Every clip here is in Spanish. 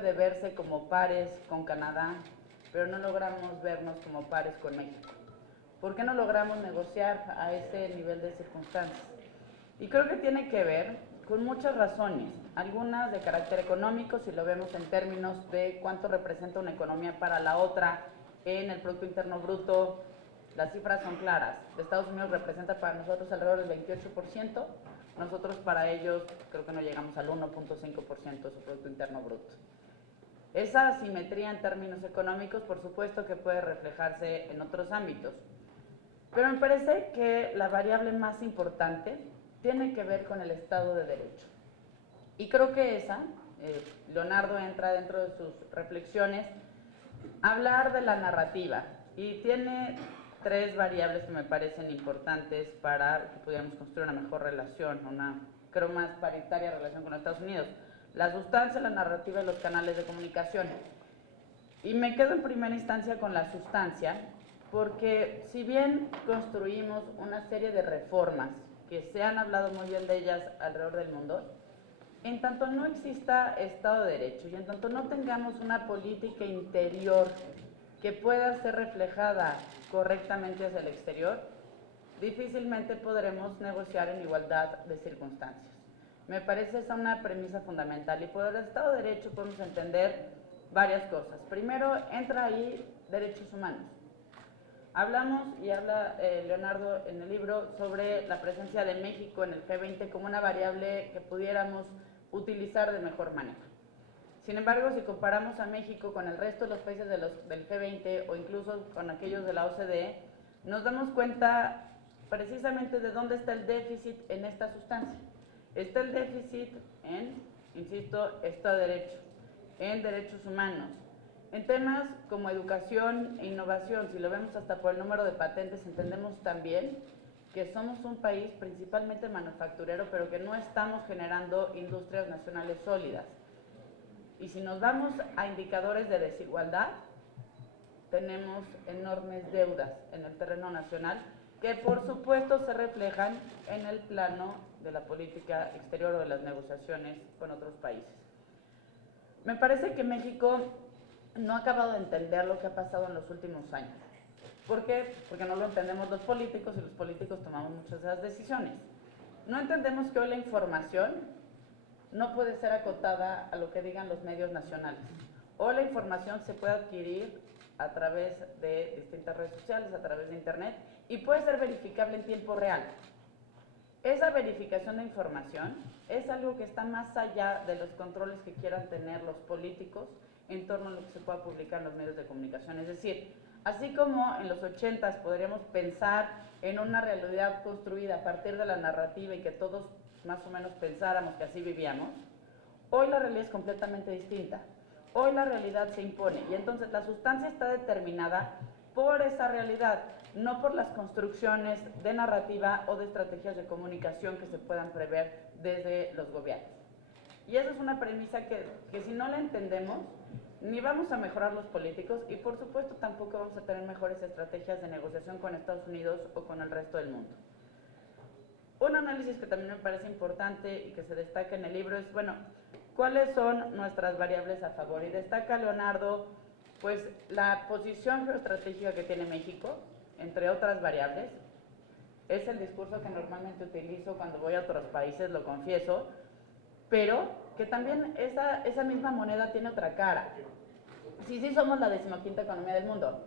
de verse como pares con Canadá, pero no logramos vernos como pares con México. ¿Por qué no logramos negociar a ese nivel de circunstancias? Y creo que tiene que ver con muchas razones, algunas de carácter económico, si lo vemos en términos de cuánto representa una economía para la otra en el Producto Interno Bruto. Las cifras son claras. Estados Unidos representa para nosotros alrededor del 28%, nosotros para ellos creo que no llegamos al 1.5% de su Producto Interno Bruto. Esa asimetría en términos económicos, por supuesto que puede reflejarse en otros ámbitos, pero me parece que la variable más importante tiene que ver con el Estado de Derecho. Y creo que esa, Leonardo entra dentro de sus reflexiones, hablar de la narrativa, y tiene tres variables que me parecen importantes para que pudiéramos construir una mejor relación, una, creo, más paritaria relación con los Estados Unidos: la sustancia, la narrativa y los canales de comunicación. Y me quedo en primera instancia con la sustancia, porque si bien construimos una serie de reformas que se han hablado muy bien de ellas alrededor del mundo, en tanto no exista Estado de Derecho y en tanto no tengamos una política interior que pueda ser reflejada correctamente hacia el exterior, difícilmente podremos negociar en igualdad de circunstancias. Me parece esa una premisa fundamental, y por el Estado de Derecho podemos entender varias cosas. Primero, entra ahí derechos humanos. Hablamos, y habla Leonardo en el libro, sobre la presencia de México en el G20 como una variable que pudiéramos utilizar de mejor manera. Sin embargo, si comparamos a México con el resto de los países del G20 o incluso con aquellos de la OCDE, nos damos cuenta precisamente de dónde está el déficit en esta sustancia. Está el déficit en, insisto, Estado de Derecho, en derechos humanos, en temas como educación e innovación. Si lo vemos hasta por el número de patentes, entendemos también que somos un país principalmente manufacturero, pero que no estamos generando industrias nacionales sólidas. Y si nos vamos a indicadores de desigualdad, tenemos enormes deudas en el terreno nacional, que por supuesto se reflejan en el plano de la política exterior o de las negociaciones con otros países. Me parece que México no ha acabado de entender lo que ha pasado en los últimos años. ¿Por qué? Porque no lo entendemos los políticos, y los políticos tomamos muchas de las decisiones. No entendemos que hoy la información no puede ser acotada a lo que digan los medios nacionales. Hoy la información se puede adquirir a través de distintas redes sociales, a través de internet, y puede ser verificable en tiempo real. Esa verificación de información es algo que está más allá de los controles que quieran tener los políticos en torno a lo que se pueda publicar en los medios de comunicación. Es decir, así como en los 80s podríamos pensar en una realidad construida a partir de la narrativa y que todos más o menos pensáramos que así vivíamos, hoy la realidad es completamente distinta. Hoy la realidad se impone, y entonces la sustancia está determinada por esa realidad, no por las construcciones de narrativa o de estrategias de comunicación que se puedan prever desde los gobiernos. Y esa es una premisa que si no la entendemos, ni vamos a mejorar los políticos, y por supuesto tampoco vamos a tener mejores estrategias de negociación con Estados Unidos o con el resto del mundo. Un análisis que también me parece importante y que se destaca en el libro es, bueno, ¿cuáles son nuestras variables a favor? Y destaca Leonardo, pues, la posición geoestratégica que tiene México, entre otras variables. Es el discurso que normalmente utilizo cuando voy a otros países, lo confieso, pero que también esa misma moneda tiene otra cara. Sí somos la 15ª economía del mundo,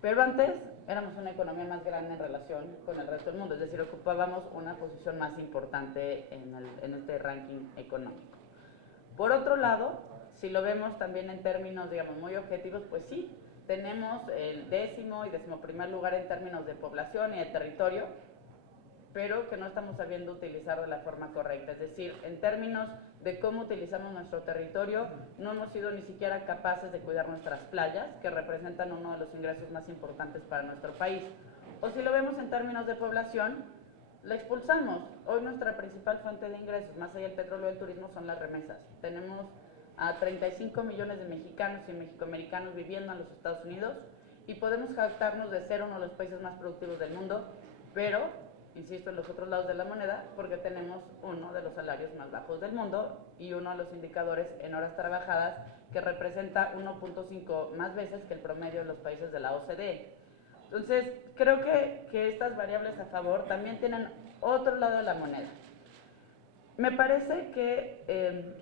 pero antes éramos una economía más grande en relación con el resto del mundo, es decir, ocupábamos una posición más importante en este ranking económico. Por otro lado, si lo vemos también en términos, digamos, muy objetivos, pues sí, tenemos el 10º y 11º lugar en términos de población y de territorio, pero que no estamos sabiendo utilizar de la forma correcta. Es decir, en términos de cómo utilizamos nuestro territorio, no hemos sido ni siquiera capaces de cuidar nuestras playas, que representan uno de los ingresos más importantes para nuestro país. O si lo vemos en términos de población, la expulsamos. Hoy nuestra principal fuente de ingresos, más allá del petróleo y del turismo, son las remesas. Tenemos a 35 millones de mexicanos y mexicoamericanos viviendo en los Estados Unidos, y podemos jactarnos de ser uno de los países más productivos del mundo, pero insisto, en los otros lados de la moneda, porque tenemos uno de los salarios más bajos del mundo y uno de los indicadores en horas trabajadas que representa 1.5 más veces que el promedio de los países de la OCDE. Entonces, creo que estas variables a favor también tienen otro lado de la moneda. Me parece que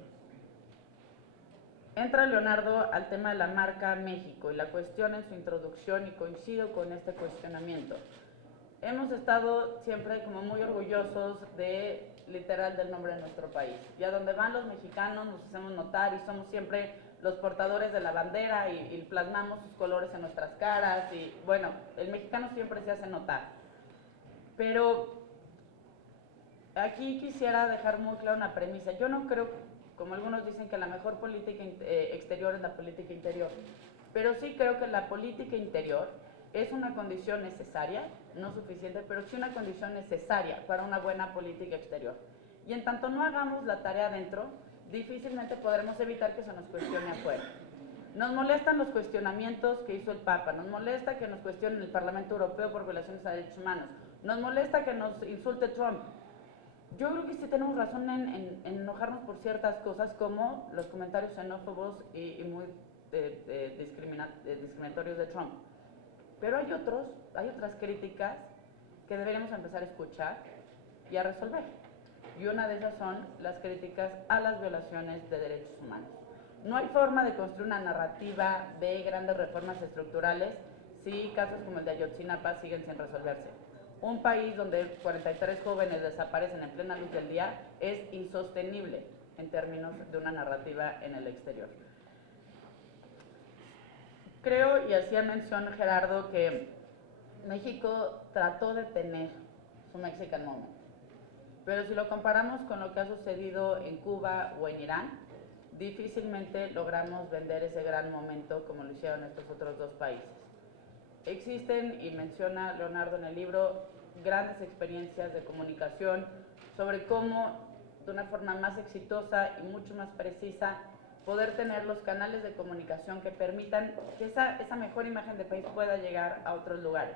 entra Leonardo al tema de la marca México y la cuestión en su introducción, y coincido con este cuestionamiento. Hemos estado siempre como muy orgullosos de, literal, del nombre de nuestro país. Y a donde van los mexicanos nos hacemos notar y somos siempre los portadores de la bandera y plasmamos sus colores en nuestras caras y bueno, el mexicano siempre se hace notar. Pero aquí quisiera dejar muy clara una premisa. Yo no creo, como algunos dicen, que la mejor política exterior es la política interior, pero sí creo que la política interior es una condición necesaria, no suficiente, pero sí una condición necesaria para una buena política exterior. Y en tanto no hagamos la tarea adentro, difícilmente podremos evitar que se nos cuestione afuera. Nos molestan los cuestionamientos que hizo el Papa, nos molesta que nos cuestionen el Parlamento Europeo por violaciones a derechos humanos, nos molesta que nos insulte Trump. Yo creo que sí tenemos razón en enojarnos por ciertas cosas, como los comentarios xenófobos y muy discriminatorios de Trump. Pero hay otras críticas que deberíamos empezar a escuchar y a resolver. Y una de esas son las críticas a las violaciones de derechos humanos. No hay forma de construir una narrativa de grandes reformas estructurales si casos como el de Ayotzinapa siguen sin resolverse. Un país donde 43 jóvenes desaparecen en plena luz del día es insostenible en términos de una narrativa en el exterior. Creo, y hacía mención Gerardo, que México trató de tener su Mexican Moment, pero si lo comparamos con lo que ha sucedido en Cuba o en Irán, difícilmente logramos vender ese gran momento como lo hicieron estos otros dos países. Existen, y menciona Leonardo en el libro, grandes experiencias de comunicación sobre cómo, de una forma más exitosa y mucho más precisa, poder tener los canales de comunicación que permitan que esa mejor imagen de país pueda llegar a otros lugares.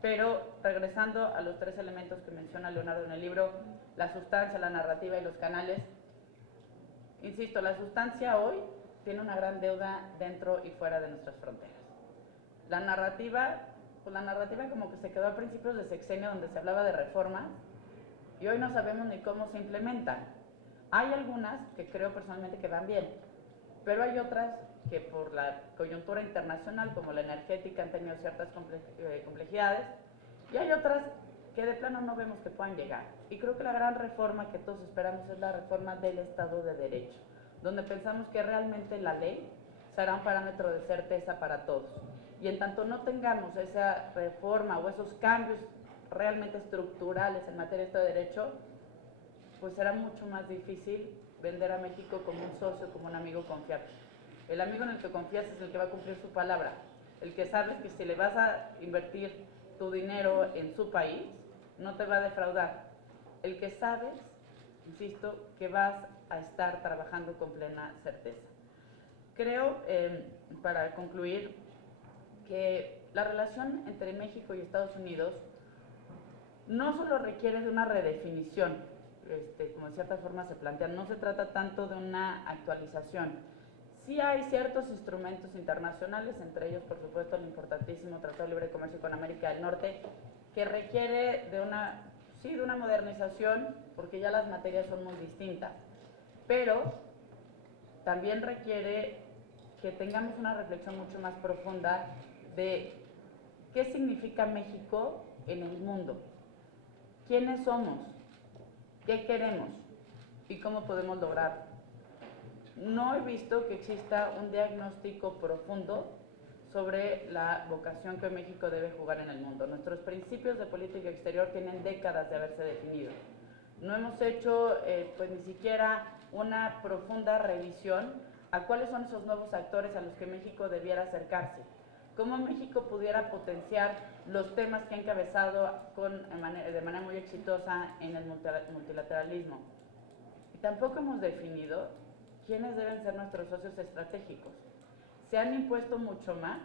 Pero regresando a los tres elementos que menciona Leonardo en el libro, la sustancia, la narrativa y los canales, insisto, la sustancia hoy tiene una gran deuda dentro y fuera de nuestras fronteras. La narrativa como que se quedó a principios de sexenio, donde se hablaba de reformas, y hoy no sabemos ni cómo se implementan. Hay algunas que creo personalmente que van bien, pero hay otras que por la coyuntura internacional, como la energética, han tenido ciertas complejidades, y hay otras que de plano no vemos que puedan llegar. Y creo que la gran reforma que todos esperamos es la reforma del Estado de Derecho, donde pensamos que realmente la ley será un parámetro de certeza para todos. Y en tanto no tengamos esa reforma o esos cambios realmente estructurales en materia de Estado de Derecho, pues será mucho más difícil vender a México como un socio, como un amigo confiable. El amigo en el que confías es el que va a cumplir su palabra, el que sabes que si le vas a invertir tu dinero en su país, no te va a defraudar. El que sabes, insisto, que vas a estar trabajando con plena certeza. Creo, para concluir, que la relación entre México y Estados Unidos no solo requiere de una redefinición, como de cierta forma se plantea, no se trata tanto de una actualización. Sí hay ciertos instrumentos internacionales, entre ellos por supuesto el importantísimo Tratado de Libre Comercio con América del Norte, que requiere de una modernización, porque ya las materias son muy distintas, pero también requiere que tengamos una reflexión mucho más profunda de qué significa México en el mundo, quiénes somos, qué queremos y cómo podemos lograrlo. No he visto que exista un diagnóstico profundo sobre la vocación que México debe jugar en el mundo. Nuestros principios de política exterior tienen décadas de haberse definido. No hemos hecho pues ni siquiera una profunda revisión a cuáles son esos nuevos actores a los que México debiera acercarse. Cómo México pudiera potenciar los temas que ha encabezado de manera muy exitosa en el multilateralismo. Y tampoco hemos definido quiénes deben ser nuestros socios estratégicos. Se han impuesto mucho más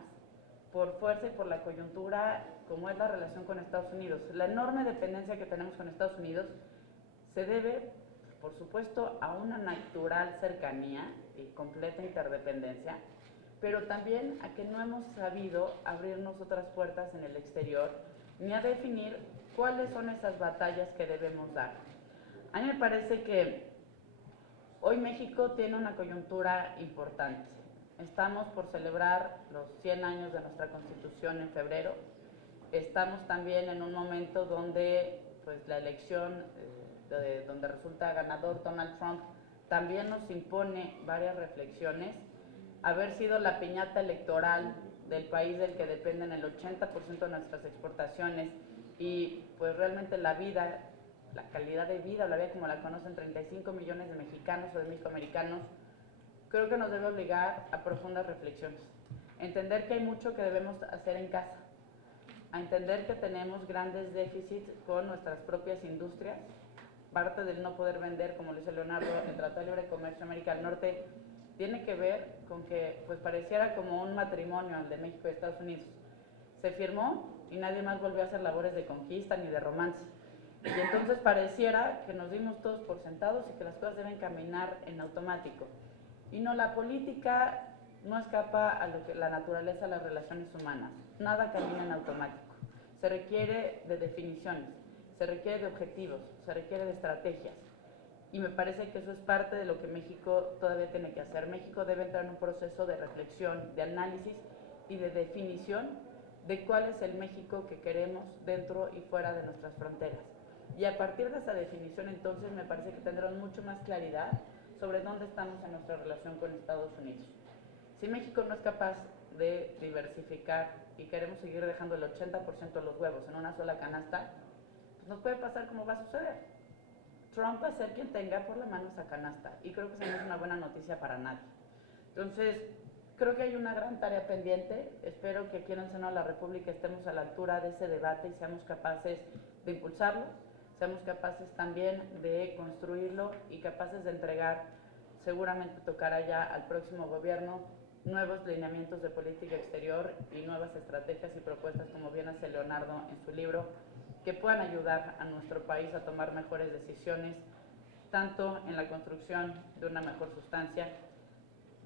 por fuerza y por la coyuntura, como es la relación con Estados Unidos. La enorme dependencia que tenemos con Estados Unidos se debe, por supuesto, a una natural cercanía y completa interdependencia, pero también a que no hemos sabido abrirnos otras puertas en el exterior, ni a definir cuáles son esas batallas que debemos dar. A mí me parece que hoy México tiene una coyuntura importante. Estamos por celebrar los 100 años de nuestra Constitución en febrero. Estamos también en un momento donde pues, la elección, donde resulta ganador Donald Trump, también nos impone varias reflexiones. Haber sido la piñata electoral del país del que dependen el 80% de nuestras exportaciones y pues realmente la vida, la calidad de vida, la vida como la conocen 35 millones de mexicanos o de mexicoamericanos, creo que nos debe obligar a profundas reflexiones. Entender que hay mucho que debemos hacer en casa, a entender que tenemos grandes déficits con nuestras propias industrias, parte del no poder vender, como lo dice Leonardo, el Tratado de Libre Comercio América del Norte, tiene que ver con que pues pareciera como un matrimonio el de México y Estados Unidos. Se firmó y nadie más volvió a hacer labores de conquista ni de romance. Y entonces pareciera que nos dimos todos por sentados y que las cosas deben caminar en automático. Y no, la política no escapa a lo que la naturaleza de las relaciones humanas. Nada camina en automático. Se requiere de definiciones, se requiere de objetivos, se requiere de estrategias. Y me parece que eso es parte de lo que México todavía tiene que hacer. México debe entrar en un proceso de reflexión, de análisis y de definición de cuál es el México que queremos dentro y fuera de nuestras fronteras. Y a partir de esa definición, entonces, me parece que tendrán mucho más claridad sobre dónde estamos en nuestra relación con Estados Unidos. Si México no es capaz de diversificar y queremos seguir dejando el 80% de los huevos en una sola canasta, pues nos puede pasar como va a suceder. Trump va a ser quien tenga por la mano esa canasta y creo que eso no es una buena noticia para nadie. Entonces, creo que hay una gran tarea pendiente. Espero que aquí en el Senado de la República estemos a la altura de ese debate y seamos capaces de impulsarlo, seamos capaces también de construirlo y capaces de entregar, seguramente tocará ya al próximo gobierno, nuevos lineamientos de política exterior y nuevas estrategias y propuestas, como bien hace Leonardo en su libro, que puedan ayudar a nuestro país a tomar mejores decisiones, tanto en la construcción de una mejor sustancia,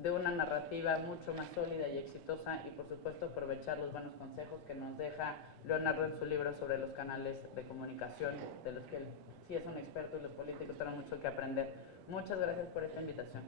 de una narrativa mucho más sólida y exitosa y por supuesto aprovechar los buenos consejos que nos deja Leonardo en su libro sobre los canales de comunicación, de los que él sí es un experto y los políticos tienen mucho que aprender. Muchas gracias por esta invitación.